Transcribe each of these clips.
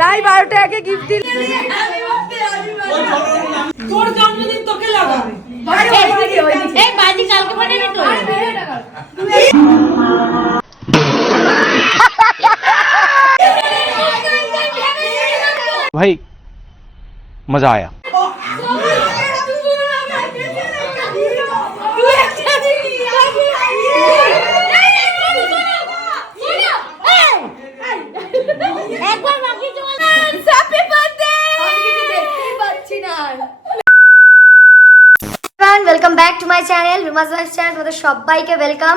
রাই বারোটা একে গিফট দিল তোর জন্মদিন তোকে লাগাবে এই বাজি কালকে পাঠাবি তো भाई मजा आया welcome back to my channel Rumas vice channel তোমাদের সবাইকে ওয়েলকাম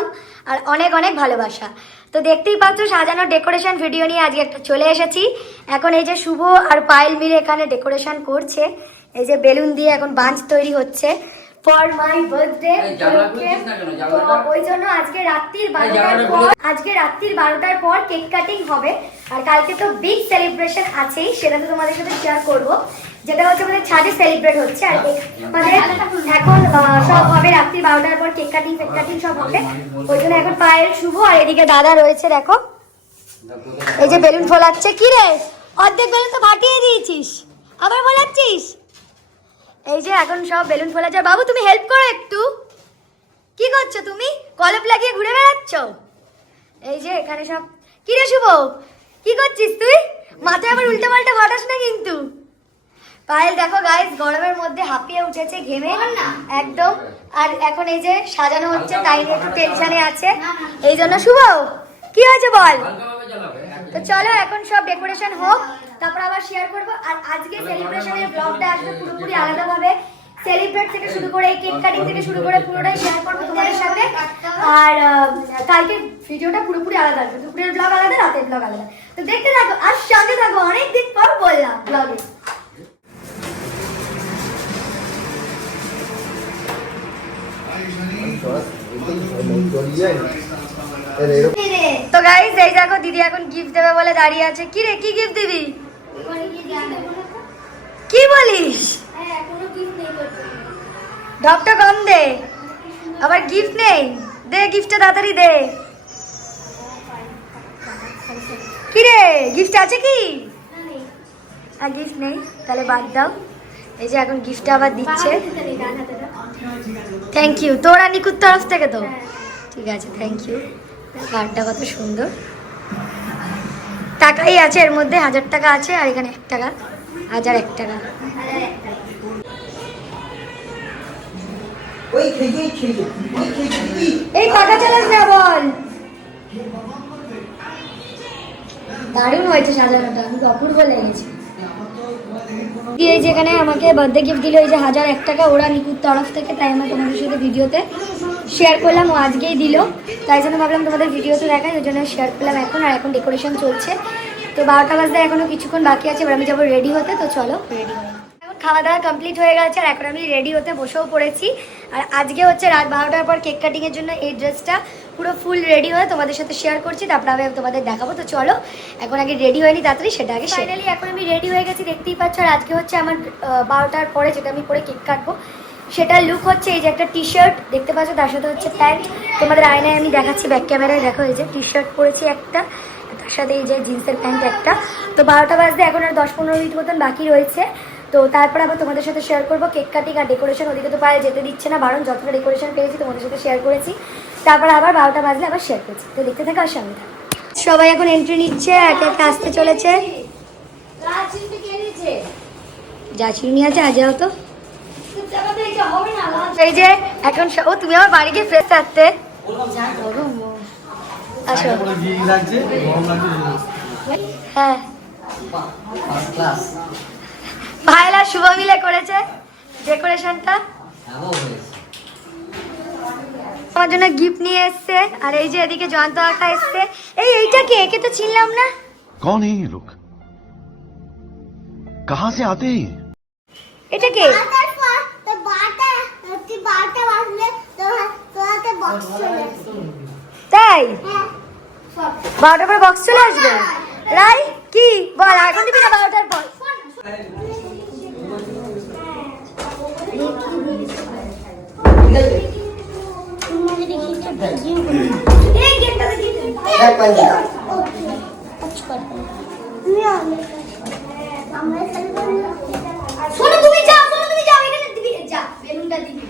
আর অনেক অনেক ভালোবাসা। তো দেখতেই পাচ্ছ সাজানো ডেকোরেশন ভিডিও নিয়ে আজকে একটা চলে এসেছি। এখন এই যে শুভ আর পায়েল মিলে এখানে ডেকোরেশন করছে। এই যে বেলুন দিয়ে এখন বাঞ্চ তৈরি হচ্ছে। ফর মাই বার্থডে ওই জন্য আজকে রাত্রির বারোটার পর আজকে রাত্রির বারোটার পর কেক কাটিং হবে। আর কালকে তো বিগ সেলিব্রেশন আছেই সেটা তো তোমাদের সাথে শেয়ার করব। যেটা হচ্ছে আমাদের ছাদে সেলিব্রেট হচ্ছে আর আমাদের এখন সব হবে রাত্রি বারোটার পর কেক কাটিং কেক কাটিং সব হবে। ওই জন্য এখন পায়ের শুভ আর এদিকে দাদা রয়েছে দেখো। এই যে বেলুন ফোলাচ্ছে। কি রে? অর্ধেক বেলুন তো ফাটিয়ে দিয়েছিস। আবার ফোলাচ্ছিস? এই যে এখন সব বেলুন ফোলাচ্ছে। বাবু তুমি হেল্প করো একটু। কি করছ তুমি? কলপ লাগিয়ে ঘুরে বেড়াচ্ছ? এই যে এখানে সব কি রে শুভ? কি করছিস তুই? মাথায় আবার উল্টে পাল্টে ফাটাস না কিন্তু। পায়েল দেখো গাইস গরমের মধ্যে হাঁপিয়ে উঠেছে ঘেমে একদম। আর এখন এই যে সাজানো হচ্ছে তাই নিয়ে একটু টেনশনে আছে। এই জন্য শুভ কি হয়েছে বল? তো চলো এখন সব ডেকোরেশন হোক তারপর আবার শেয়ার করব। আর আজকে সেলিব্রেশনের ব্লগটা আসবে পুরোপুরি আলাদাভাবে। সেলিব্রেট থেকে শুরু করে কেক কাটিং থেকে শুরু করে পুরোটাই শেয়ার করব তোমাদের সাথে। আর আহ, কালকে ভিডিওটা পুরোপুরি আলাদা আসবে। দুপুরের ব্লগ আলাদা রাতের ব্লগ আলাদা। তো দেখতে থাকো আর সঙ্গে থাকো অনেকদিন পর বললাম ব্লগে তো গাইস এই দেখো দিদি এখন গিফট দেবে বলে দাঁড়িয়ে আছে। কি রে, কি গিফট দিবি? কি বলিস? ঢপটা কম দে। আবার গিফট নেই। দে গিফটটা তাড়াতাড়ি দে। কি রে গিফট আছে কি? আর গিফট নেই, তাহলে বাদ দাও। এই যে এখন গিফটটা আবার দিচ্ছে। থ্যাংক ইউ তোর আর নিকুর তরফ থেকে তো? ঠিক আছে থ্যাংক ইউ কার্ডটা কত সুন্দর। টাকাই আছে এর মধ্যে হাজার টাকা আছে আর এখানে এক টাকা। হাজার এক টাকা। এই পাকা চালাস না বল? দারুণ হয়েছে সাজানোটা আমি অপূর্ব লেগেছে। দিয়ে যেখানে আমাকে বার্থডে গিফট দিল, এই যে হাজার এক টাকা ওরা নিকুর তরফ থেকে তাই আমি তোমাদের সাথে ভিডিওতে শেয়ার করলাম, ও আজকেই দিল। তাই জন্য ভাবলাম তোমাদের ভিডিওতে দেখায় ওই জন্য শেয়ার করলাম এখন, আর এখন ডেকোরেশন চলছে। তো বারোটা বাজতে এখনও কিছুক্ষণ বাকি আছে, এবার আমি যাব রেডি হতে, তো চলো। রেডি হয়ে খাওয়া দাওয়া কমপ্লিট হয়ে গেছে, আর এখন আমি রেডি হতে বসেও পড়েছি। আর আজকে হচ্ছে রাত বারোটার পর কেক কাটিংয়ের জন্য এই ড্রেসটা পুরো ফুল রেডি হয়ে তোমাদের সাথে শেয়ার করছি, তারপর আমি তোমাদের দেখাবো। তো চলো, এখন আগে রেডি হয়নি তাড়াতাড়ি, সেটা আগে ফাইনালি এখন আমি রেডি হয়ে গেছি, দেখতেই পাচ্ছ, আর আজকে হচ্ছে আমার বারোটার পরে যেটা আমি পরে কেক কাটবো সেটার লুক হচ্ছে এই যে একটা টি শার্ট দেখতে পাচ্ছ, তার সাথে হচ্ছে প্যান্ট তোমাদের আয়নায় আমি দেখাচ্ছি ব্যাক ক্যামেরায় দেখো, এই যে টি শার্ট পরেছি একটা, তার সাথে এই যে জিন্সের প্যান্ট একটা। তো বারোটা বাজতে এখন আর দশ পনেরো মিনিট মতন বাকি রয়েছে। তো তারপর আবার তোমাদের সাথে শেয়ার করব। কেক কাটিং আর ডেকোরেশন ওদিকে তো পায়ে যেতে দিচ্ছে না। বারণ, যতটা ডেকোরেশন পেয়েছি তোমাদের সাথে শেয়ার করেছি। তারপর আবার বারোটা বাজলে আবার শেয়ার করছি। তো দেখতে থাকো থাকো। সবাই এখন এন্ট্রি নিচ্ছে, এক একটা আসতে চলেছে। যা চিনি আছে, আজ যাও তো। এই যে, এখন ও, তুমি আমার বাড়ি গিয়ে ফ্রেশ থাকতে। হ্যাঁ। ভাইলা শুভ মিলে করেছে ডেকোরেশনটা আমার জন্য গিফট নিয়ে এসছে আর এই যে এদিকে জয়ন্ত আঁকা এসছে এই এইটা কে একে তো চিনলাম না कौन है ये लोग कहाँ से आते हैं ये? এটা কে বারোটার পর তো বারোটা তুই বারোটা বাজলে তোর তোরাতে বক্স চলে আসবে তাই হ্যাঁ সব বারোটার পর বক্স চলে আসবে রাই কি বল এখন দিবি না বারোটার পর শোনো তুমি যাও শোনো তুমি যাও এখানে দিবি যা বেলুনটা দিবি।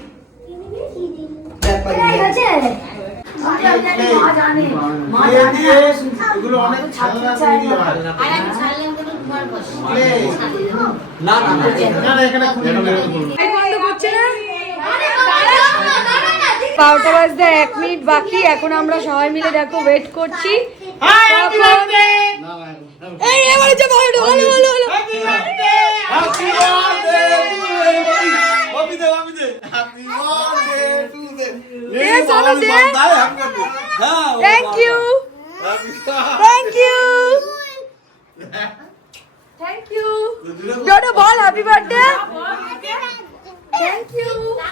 না না না। এখানে এখানে খুলে বের করুন। বারোটা বাজতে এক মিনিট বাকি এখন আমরা সবাই মিলে দেখো ওয়েট করছি। Thank you thank you thank you জোরে বল হ্যাপি বার্থডে দিলি না।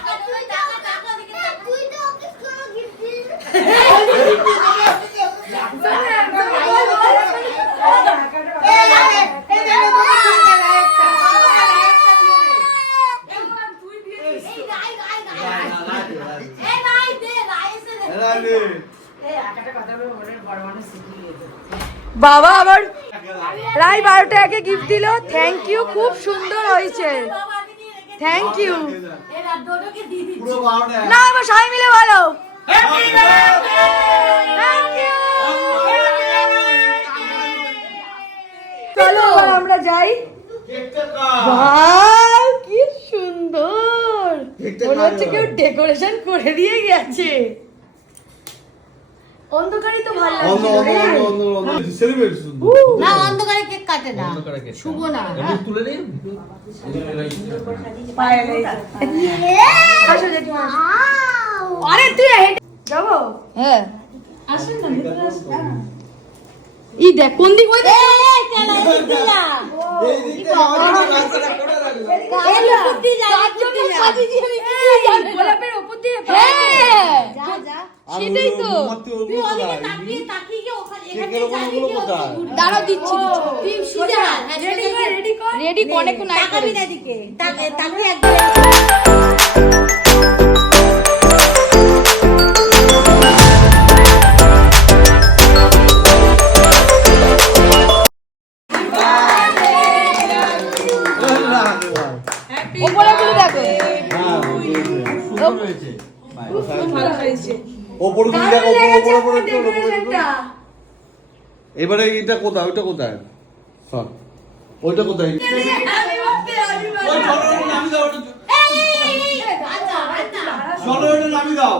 বাবা আবার রায় বারোটা একে গিফট দিল থ্যাংক ইউ খুব সুন্দর হয়েছে থ্যাংক ইউ না আবার সবাই মিলে ভালো চলো আমরা যাই। কেকটা কি সুন্দর। মনে হচ্ছে কেউ ডেকোরেশন করে দিয়ে গেছে। অন্ধকারই তো ভালো অন্য, লাগছিল অন্য, রে। অন্য, অন্য, অন্য। Celebrate শুধু। না অন্ধকারে কেক কাটে না। শুভ না। হ্যাঁ। আরে তুই যাব? হ্যাঁ। ই দেখ কোন দিক ওই রেডি কর রেডি কর অনেকক্ষণ আগে তাকে তাকে হয়েছে। ওপরে ওপরে, ওপরে, এবারে এটা কোথায়? ওইটা কোথায়? সর ওইটা কোথায়? ওই জলের নামি দাও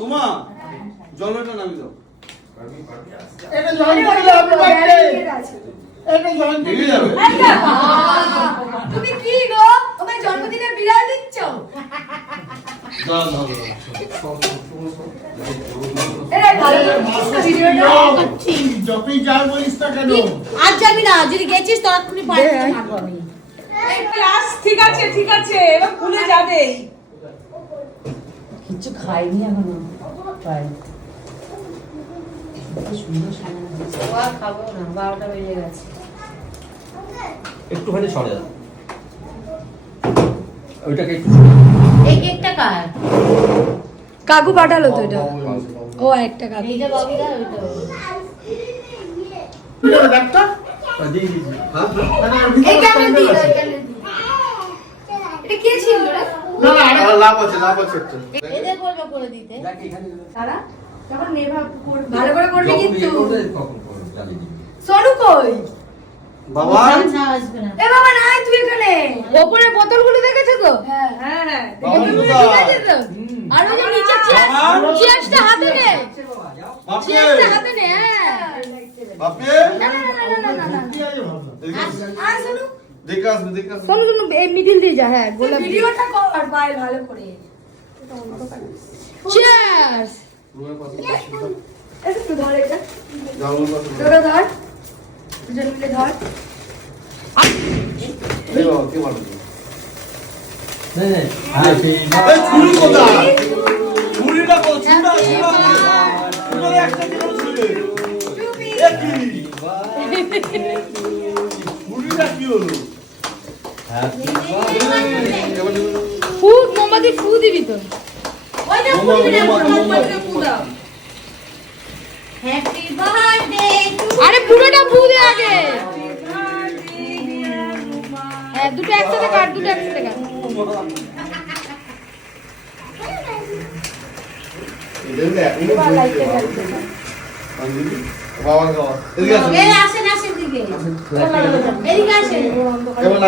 তোমা জলের নামি দাও এটা জল এটা তুমি কি গো? তোমার জন্মদিনে বিড়াল দিচ্ছ? ভালো না আর যাবি না যদি গেছিস তো এক্ষুনি পায়ে মারবো আমি ক্লাস ঠিক আছে ঠিক আছে এবার খুলে যাবে কিছু খাইনি এখনও প্রায় আর খাব না বারোটা বেজে গেছে একটুখানি সরে দাও ওইটাকে একটু এই কেকটা কার? কাকু পাঠালো তো এটা। ও একটা কাকু। এইটা ববিদা ওইটা দিয়ে দিয়েছি হ্যাঁ এই কেমন দিল এটা কে ছিল রে? না না লাভ আছে লাভ আছে। এদের বলবে করে দিতে। তারা? তখন নেভা ভালো করে করবি কিন্তু সোনু কই? বাবা? আচ্ছা আসবে না। এ বাবা নাই তুই এখানে। ওপরে বোতলগুলো দেখেছ তো? হ্যাঁ হ্যাঁ ঠিক আছে তো? আর ওই যে নিচে চেয়ার চেয়ারটা হাতে নে। চেয়ারটা হাতে নে হ্যাঁ। বাপে না না না না না না না আর সোনু দেখে আসবে। দেখে আসবে সোনু সোনু এই মিডিল দিয়ে যা হ্যাঁ গোলাপ ভিডিওটা কর ভালো করে। চিয়ার্স রুমের পাশে একটু ধর এটা জানলার পাশে দুজন মিলে এই বাবা কে মারবে মোমবাতি ফু দিবি তো আরে পুরোটা ফু দে আগে হ্যাঁ দুটো একসাথে কাট দুটো একসাথে কাট। বাবা বাবা এদিকে আসুন আসেন আসেন দিকে এদিকে আসেন। এবার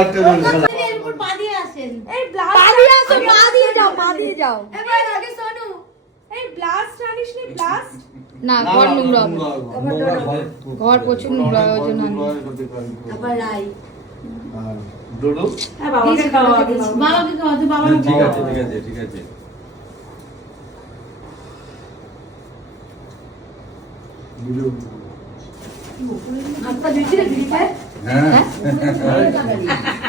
এরপর পা দিয়ে আসেন। এই পা দিয়ে আসো পা দিয়ে যাও। পা দিয়ে যাও। এবার আগে ব্লাস্ট আনিস নি ব্লাস্ট না ঘর নোংরা হবে। ঘর প্রচুর নোংরা হয় ওই জন্য আবার রাই ডোডো? বাবাকে খাওয়াতে বাবা ঠিক আছে ঠিক আছে ঠিক আছে। হ্যাঁ। ওই যে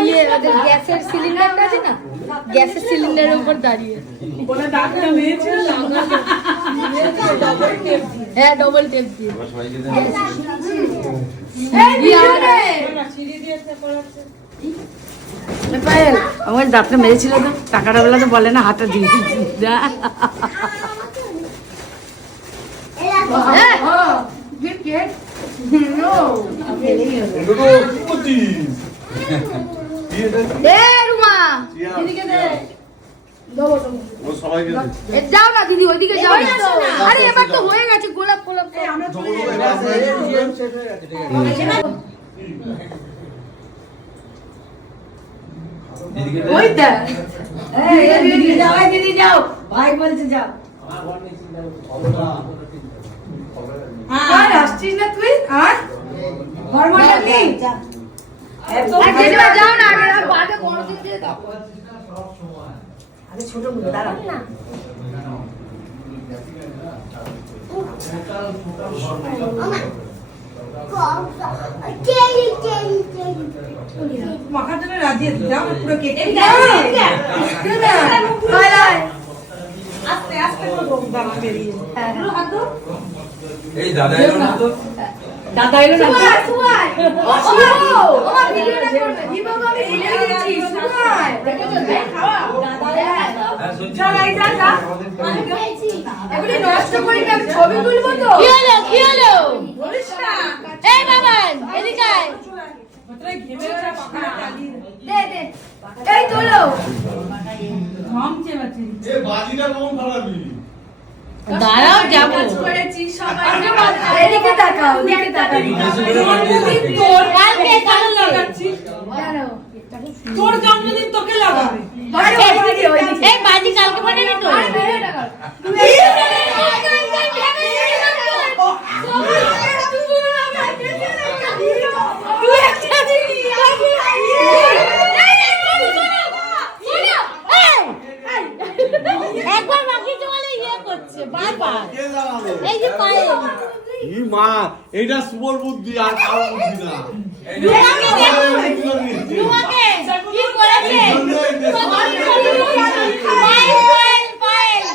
ইয়ে ওদের গ্যাসের সিলিন্ডারটা আছে না? গ্যাসের সিলিন্ডারের উপর দাঁড়িয়ে হ্যাঁ ডবল টেপ দিয়ে। পায়েল আমার দাঁতটা মেরেছিল তো টাকাটা বেলা তো বলে না হাতটা দিয়ে। করছিস কি এটা এ রুমা ও দে। যাও না দিদি ওইদিকে যাও না। আরে এবার তো হয়ে গেছে গোলাপ গোলাপ ডোডো এবার আপনারা দিদিকে ওই দেন। দা দিদি যাও এই দিদি যাও। ভাই বলছে যাও। আর আসছিস না তুই? আর? কি? মাখার জন্য রাজি আছি যাও পুরো কেটে আস্তে আস্তে বেরিয়ে এই দাদা এলো না তো? দাদা এলো না? ছবি তুলবো তো? কি হলো কি হলো? এই বাবান এদিকে আয়। দে দে। এই তোলো। এ বাজিটা কেমন ফালাবি? দাঁড়াও যাব এদিকে তাকাও এদিকে। কালকে তোর জন্মদিন তোকে লাগাবে এই বাজি কালকে পাঠাবি তো একবার বারবার। এই যে পায়ে। ই মা এইটা সুবল বুদ্ধি আর কারও বুদ্ধি না। এই যে- তোমাকে কি করেছে? পায়েল পায়েল। পায়েল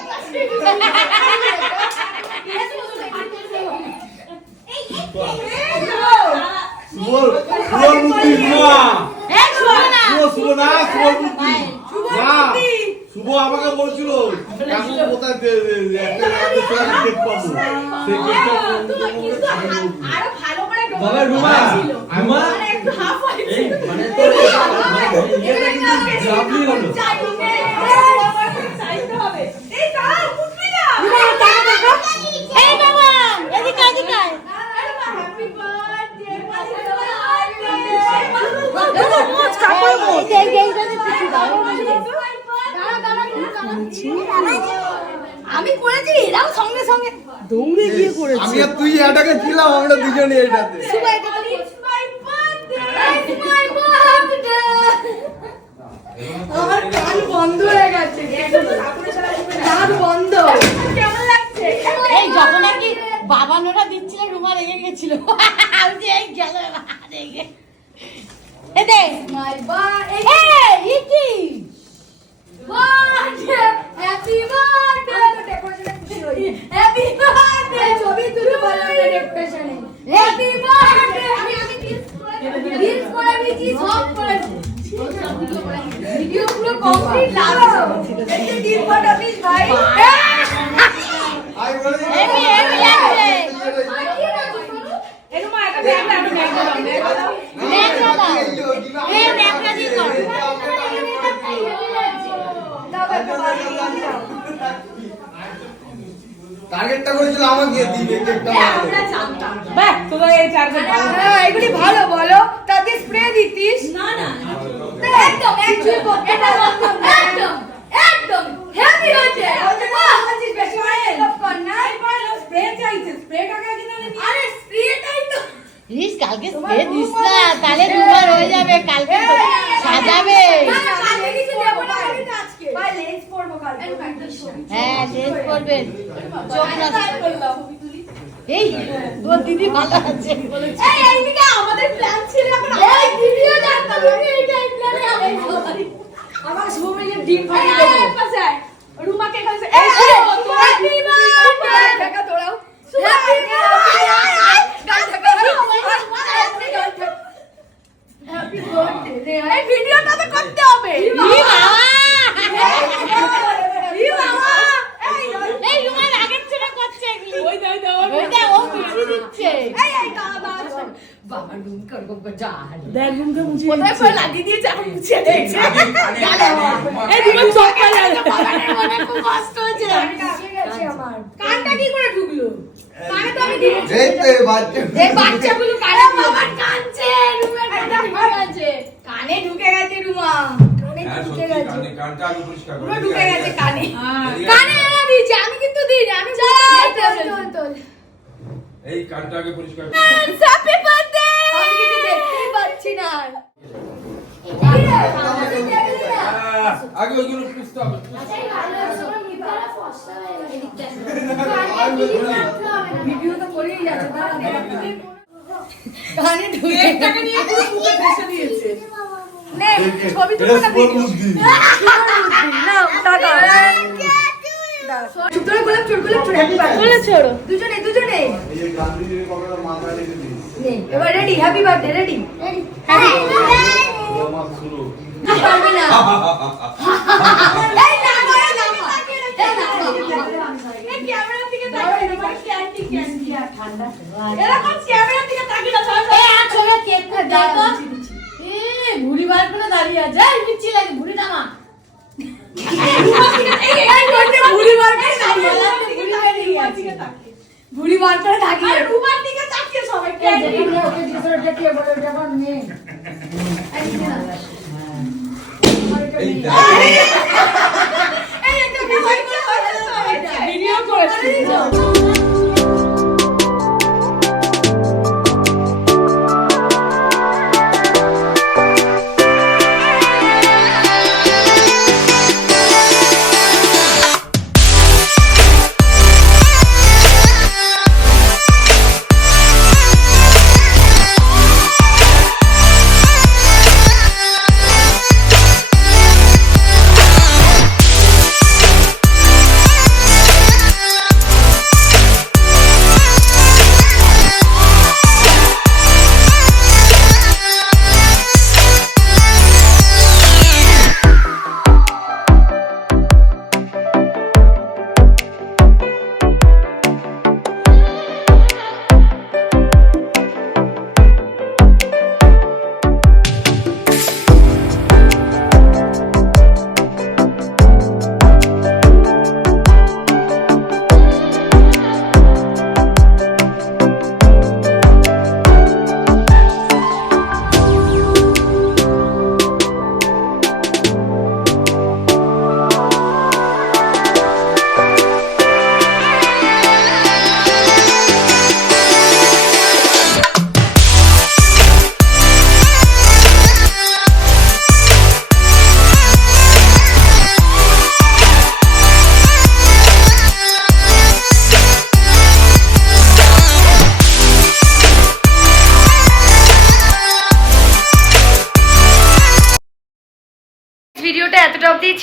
সুবল সুবল বুদ্ধি মা। এই না শুভ বুদ্ধি না শুভ আমাকে বলছিল কাকু কোথায় একটা কেক পাবো? সেই কেকটা আরও বাবা রুমা আমার এই মানে তোর ইয়েটা কিন্তু লাভলি হলো এই বাবা এদিকে এদিকে আমি করেছি এরাও সঙ্গে সঙ্গে দৌড়ে গিয়ে করেছে আমি আর তুই এটাকে ছিলাম আমরা দুজনে এটাতে আমার কান বন্ধ হয়ে গেছে। কান বন্ধ। কেমন লাগছে এই যখন নাকি বাবা নোটা দিচ্ছিল রুমা রেগে গেছিল। আমি যে এই গেল রেগে। এ দে। মাই বা এই এই কি বার্থডে হ্যাপি বার্থডে ডেকোরেশনে খুশি হই হ্যাপি বার্থডে ছবি তুলে বলো ডেকোরেশনে হ্যাপি বার্থডে আমি আমি রিলস করে দিয়েছি সব করেছি ভিডিও পুরো কমপ্লিট লাগো এই দিন ফটো প্লিজ ভাই আই বলে হেভি হেভি লাগছে এরকম একটা ব্যাগ দাও ব্যাগ দাও দেখ দাদা এই আগেরটা করেছিল আমাকে দিবে কেকটা আমরা জানতাম। বাহ তোরা এই টার্গেট ভালো হ্যাঁ, এগুলি ভালো বলো। তাতে স্প্রে দিতিস? না না একদম একচুয়ালি এটা একদম। একদম একদম। হ্যাপি হচ্ছে বলছিস বেশি হয় না স্প্রে চাইছে স্প্রেটা টাকা না আরে স্প্রেটাই তো। ইস কালকে স্প্রে দিস না তাহলে দুবার হয়ে যাবে কালকে সাজাবে লেন্স হ্যাঁ করবেন চোখ এই তোর দিদি ভালো আছে এই এইদিকে আমাদের প্ল্যান ছিল এখন এই ভিডিও দেখতাম আমি এই টাইম প্ল্যানে আমি আমার শুভমিকে ডিম ফাটিয়ে দেবো পাশে রুমাকে কাছে এই হ্যাপি বার্থডে দেখা তোরাও হ্যাপি বার্থডে এই ভিডিওটা তো করতে হবে বাবা! বাবা বাবা রুম কর যা দেখ রুমকে মুছিয়ে কোথায় পর লাগিয়ে দিয়েছে এখন মুছে দিয়েছে এই রুমাল চোখ পালে মানে খুব কষ্ট হচ্ছে কানটা কি করে ঢুকলো কানে আমি দিয়েছি। এই তো এই বাচ্চা এই বাচ্চাগুলো কানে বাবা কানছে রুমের কানে ঢুকে গেছে। কানে ঢুকে গেছে রুমা। কানে ঢুকে সত্যি গেছে। কানে- কানটা আগে পরিষ্কার করো। পুরো ঢুকে গেছে কানে। এদিকে কানে এনে দিয়েছি আমি কিন্তু দিইনি আমি তোল তোল এই কানটা আগে পরিষ্কার হ্যাপি বার্থডে আমি কিছু দেখতেই পাচ্ছি না। আগে ওইগুলো পুষতে হবে ভিডিও তো করেই যাচ্ছে কানে ঢুকে টাকা নিয়ে পুরো মুখে ফেসে দিয়েছে। নে ছবি তুলে না ভিডিও না টাকা গোলাপ চোর গোলাপ চোর। হ্যাপি বার্থডে গোলাপ চোর। দুজনে দুজনে। এবার রেডি হ্যাপি বার্থডে রেডি শুরু। পারবে না এই না করে না এই না এই ক্যামেরার দিকে তাকিয়ে না মানে ক্যান্ডি ক্যান্ডি আর ঠান্ডা এরকম ক্যামেরার দিকে তাকিয়ে না সবাই এই আর ছবি তো এ ভুড়ি বার করে দাঁড়িয়ে আছে এই মিচ্ছি লাগে ভুড়ি নামা ভুড়ি বার করে তাকিয়ে রুমার দিকে তাকিয়ে সবাই এই দেখো। ভিডিও করেছি ভিডিওটা এতটা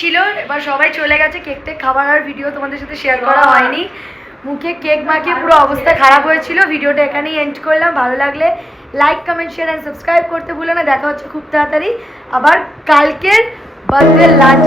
ছিল এবার সবাই চলে গেছে কেক টেক খাবার আর ভিডিও তোমাদের সাথে শেয়ার করা হয়নি। মুখে কেক মাখিয়ে পুরো অবস্থা খারাপ হয়েছিল ভিডিওটা এখানেই এন্ড করলাম। ভালো লাগলে like comment share and subscribe করতে ভুলে না। দেখা হচ্ছে খুব তাড়াতাড়ি। আবার কালকের বার্থডে লাঞ্চ